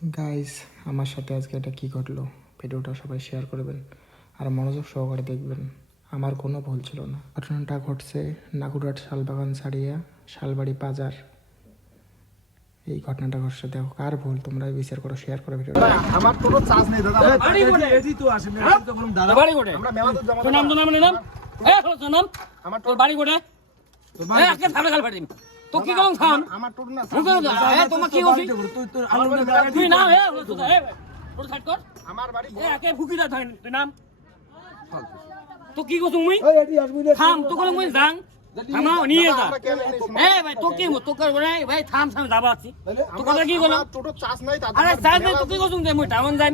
Guys, আমার সাথে আজকে এটা কী ঘটলো, ভিডিওটা সবাই শেয়ার করবেন আর মনোযোগ সহকারে দেখবেন। আমার কোনো ভুল ছিল না। ঘটনাটা ঘটছে নাকুরহাট শালবাগান ছাড়িয়া শালবাড়ি বাজার। এই ঘটনাটা ঘটছে, দেখো কার ভুল তোমরা বিচার করো, শেয়ার করো ভিডিওটা। আমার কোনো চার্জ নেই দাদা। বাড়ি কোটে এডি তো আসেন না, তো বলুন দাদা বাড়ি কোটে আমরা মেলা তো জমা তোর নাম নাম এ তোর নাম আমার তোর বাড়ি কোটে এ আকে সামনে গাল ফাটিম তো কি করুম খান আমার টোটো না মুখ করো এ তোমা কি হইছি তুই তোর আলু তুই না এ তোর সাইড কর আমার বাড়ি এ আকে ফুকি দা তুই নাম তো কি করছ মুই এডি আসবি না। থাম তো কোন মুই যাং থামাও নিয়ে যা এ ভাই তো কি তো কর রে ভাই থাম থাম যাবা আছি তো কথা কি বলো টোটো চার্জ নাই তার আরে চার্জ তো কি করছ মুই টাউন যাই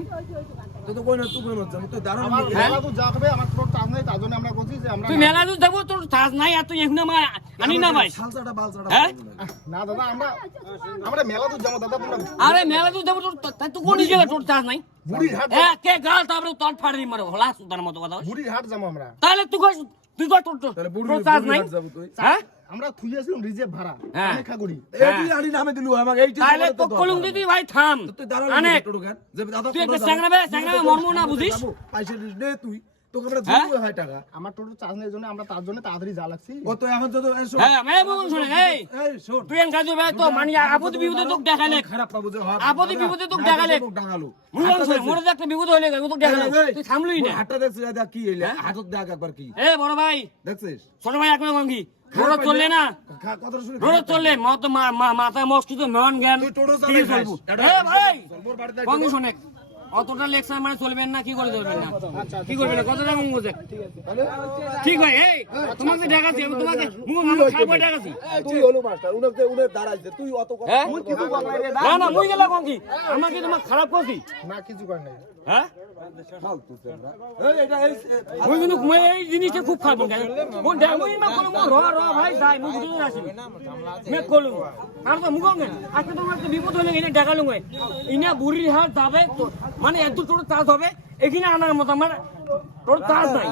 তুই তো কই না, তুই কই না, তুই দাঁড়া। আমার মেলা তো যা হবে আমার টোটো চার্জ নাই, তার জন্য আমরা বলছি যে আমরা তুই মেলা দূর যাবো তোর চার্জ নাই আর তুই এখন আমার আনি না ভাই সালসাটা বালসাটা হ্যাঁ না দাদা আমরা মেলা তো যাবো দাদা। তোমরা আরে মেলা তুই যাবো তোর তুই কোন জায়গায় তোর চার্জ নাই বুড়ির হাট কে গাল তারপরে তোর ফাড়ি মারো হলা সুদার মতো কথা বুড়ির হাট যাবো আমরা। তাহলে তুই কই তোর চার্জ নাই হ্যাঁ আমরা থুইয়াছিলাম রিজার্ভ ভাড়া হ্যাঁ। অনেক খাগুড়ি। এডি আনি নামে দিলু আমাকে এইটা। তাহলে তো কলম দিদি ভাই থাম তুই দাঁড়া আনে টোটো কেন যে দাদা তুই একটা স্যাংরাবে মর্ম না বুঝিস পয়সা দিস নে তুই, তোকে আমরা হ্যাঁ? 2 টাকা। আমার টোটো চার্জ নেই জন্য আমরা তার জন্য তাড়াতাড়ি যা লাগছি। ও তো এখন তো এসো হ্যাঁ আমি বলুন শুনে এই এই শোন, তুই এন কাজু ভাই তো মানি আপদ বিপদে তোক দেখালে খারাপ পাবো যে আপদে বিপদে তোক দেখালে ডাঙালো মুই শুনে মোর যে একটা বিপদ হইলে তোক দেখালে তুই থামলই না হাতটা দেখছিস এটা কি হইলে হাতত দেখ একবার কি এ বড় ভাই দেখছিস ছোট ভাই একবার গঙ্গি রোড চললে না কথা শুনে রোড চললে মত মাথা মস্তিষ্ক মন জ্ঞান তুই টোটো কি চালাই চলবো খাস। এ ভাই মোর বাড়িতে গঙ্গি শুনে অতটা লেকচার মানে চলবেন না কি করে চলবেন না কি করবেন কতটা গঙ্গ আছে ঠিক ভাই এই তোমাকে দেখাচ্ছি আমি তোমাকে মুখ খাবো দেখাচ্ছি তুই হলো মাস্টার উনে দাঁড়াইছে তুই অত কথা হ্যাঁ মুই কিছু কর নাই রে না না মুই গেলা গঙ্গি আমাকে তোমাকে খারাপ করছি না, কিছু কর নাই। হ্যাঁ ফালতু তোমরা এই এটা এই মুই কিন্তু মুই এই জিনিসটা খুব খারাপ কেন মুই মুই মা কোন র ভাই যাই মুই বুঝতে আসি মে কলু আর তো মুগং আজকে তোমার একটা বিপদ হলে এনে দেখালু মই ইনা বুড়ি হাত যাবে তো মানে এত ছোট চাষ হবে এখানে আনার মতো আমার তোর চাষ নাই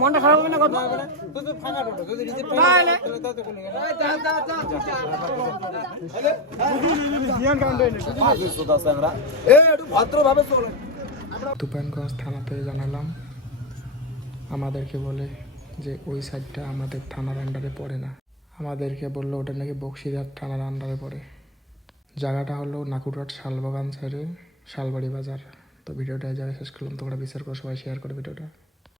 মনটা খারাপ হবে না কত তাহলে ভদ্রভাবে চলে। তুফানগঞ্জ থানাতে জানালাম, আমাদেরকে বলে যে ওই সাইডটা আমাদের থানার আন্ডারে পড়ে না। আমাদেরকে বললো ওটা নাকি বক্সিরহাট থানার আন্ডারে পড়ে। জায়গাটা হলো নাকুরহাট শালবাগান ছেড়ে শালবাড়ি বাজার। তো ভিডিওটা যারা শেষ করলাম, তোমরা বিচার করো, সবাই শেয়ার করে ভিডিওটা।